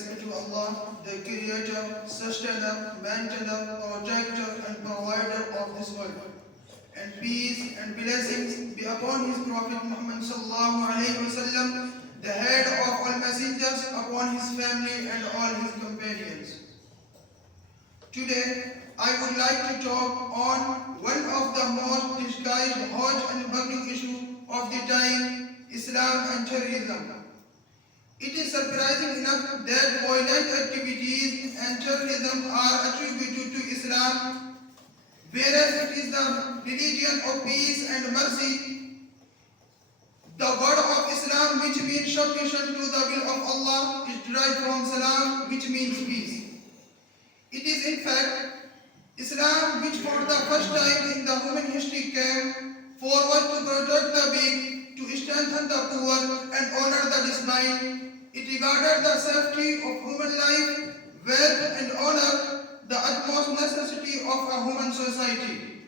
praise be to Allah, the Creator, Sustainer, Maintainer, Protector and Provider of this world. And peace and blessings be upon His Prophet Muhammad sallallahu alaihi wasallam, the head of all messengers, upon his family and all his companions. Today, I would like to talk on one of the most discussed hot and bubbling issues of the time, Islam and terrorism. It is surprising enough that violent activities and terrorism are attributed to Islam, whereas it is the religion of peace and mercy. The word of Islam, which means submission to the will of Allah, is derived from Salam, which means peace. It is in fact Islam which for the first time in the human history came forward to protect the weak, to strengthen the poor and honor the despised. It regarded the safety of human life, wealth and honor, the utmost necessity of a human society.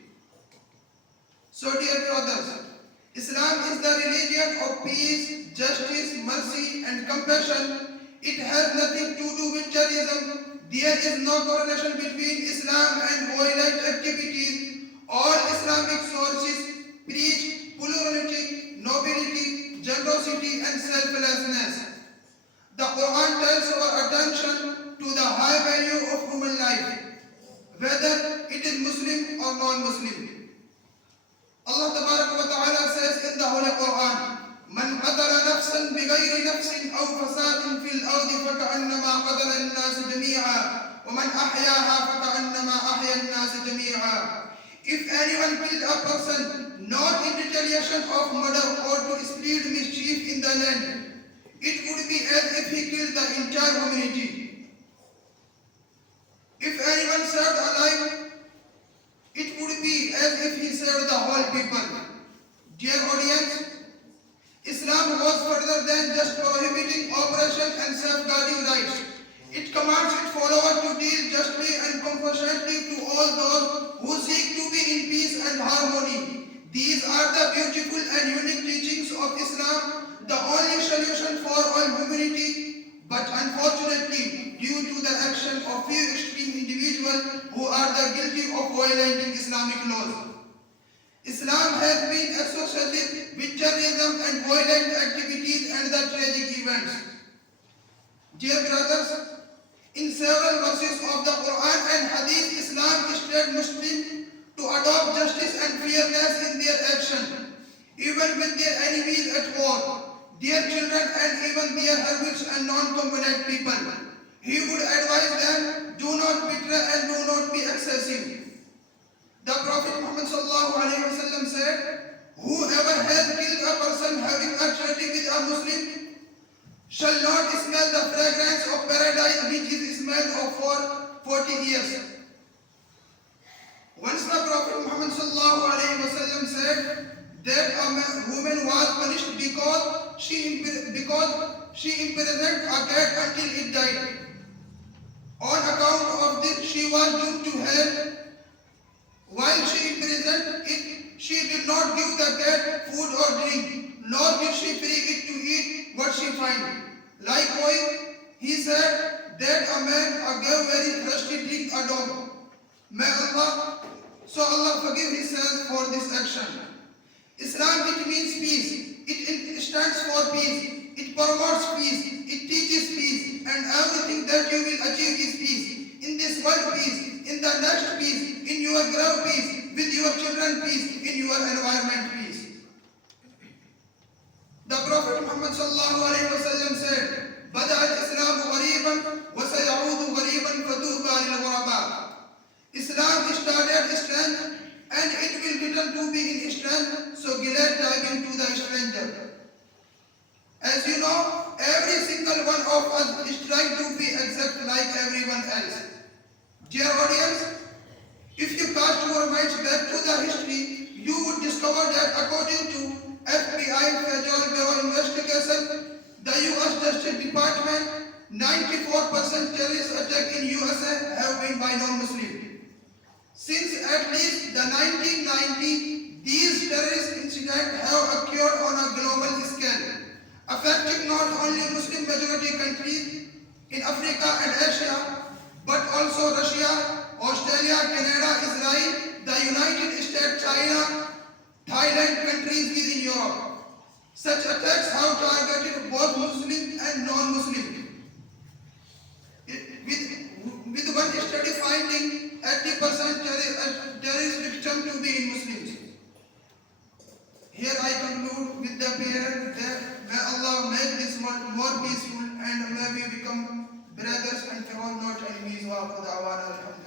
So dear brothers, Islam is the religion of peace, justice, mercy and compassion. It has nothing to do with terrorism. There is no correlation between Islam and violent activities. All Islamic sources preach plurality, nobility, generosity and selflessness. The Quran tells our attention to the high value of human life, whether it is Muslim or non-Muslim. Allah Ta'ala says in the Holy Quran, من قتل نفسا بغير نفس أو فساد في الأرض فكأنما قتل الناس جميعا ومن أحياها فكأنما أحيا الناس جميعا. If anyone killed a person not in retaliation of murder or to spread mischief in the land, it would be as if he killed the entire humanity. If anyone saved a life, it would be as if he saved the whole people. Dear audience, Islam goes further than just prohibiting oppression and safeguarding rights. It commands its followers to deal justly and compassionately to all those who seek to be in peace and harmony. These are the beautiful and unique teachings of Islam, the only solution for all humanity. But unfortunately, due to the action of few extreme individuals who are the guilty of violating Islamic laws, Islam has been associated with terrorism and violent activities and the tragic events. Dear brothers, in several verses of the Quran and Hadith, Islam instructs Muslims to adopt justice and fairness in their action, even with their enemies at war, their children and even their hermits and non-combatant people. He would advise them, do not betray and do not be excessive. The Prophet Muhammad said, whoever has killed a person having a treaty with a Muslim shall not smell the fragrance of paradise which is smelled for 40 years. Once the Prophet Muhammad said that a woman was punished because she imprisoned a cat until it died. On account of this, she was doomed to hell. While she imprisoned it, she did not give the cat food or drink, nor did she free it to eat what she found. Likewise, he said that a man gave very thirsty drink a dog. May Allah forgive his sins for this action. Islam, it means peace. It stands for peace. It promotes peace. It teaches peace. And everything that you will achieve is peace. In this world, peace. In the next, peace. In your grave, peace. With your children, peace. In your environment, peace. The Prophet Muhammad said, بدأ الإسلام غريبا وسيعود غريبا فطوبى للغرباء. Islam started strange and it will return to be in strange, so glad dive into the stranger. As you know, every single one of us is trying to be exact like everyone else. Dear audience, if you cast your minds back to the history, you would discover that according to FBI Federal Bureau investigation, the US Justice Department, 94% terrorist attacks in USA have been by non-Muslims. Since at least the 1990s, these terrorist incidents have occurred on a global scale, affecting not only Muslim majority countries. in Africa and Asia, but also Russia, Australia, Canada, Israel, the United States, China, Thailand, countries within Europe. Such attacks have targeted both Muslims and non-Muslims, with one study finding 80% terrorist victims to be in Muslims. Here I conclude with the prayer that may Allah make this world more peaceful and may we become brothers and fellow not enemies. Wa akhir da'wana alhamdulillah.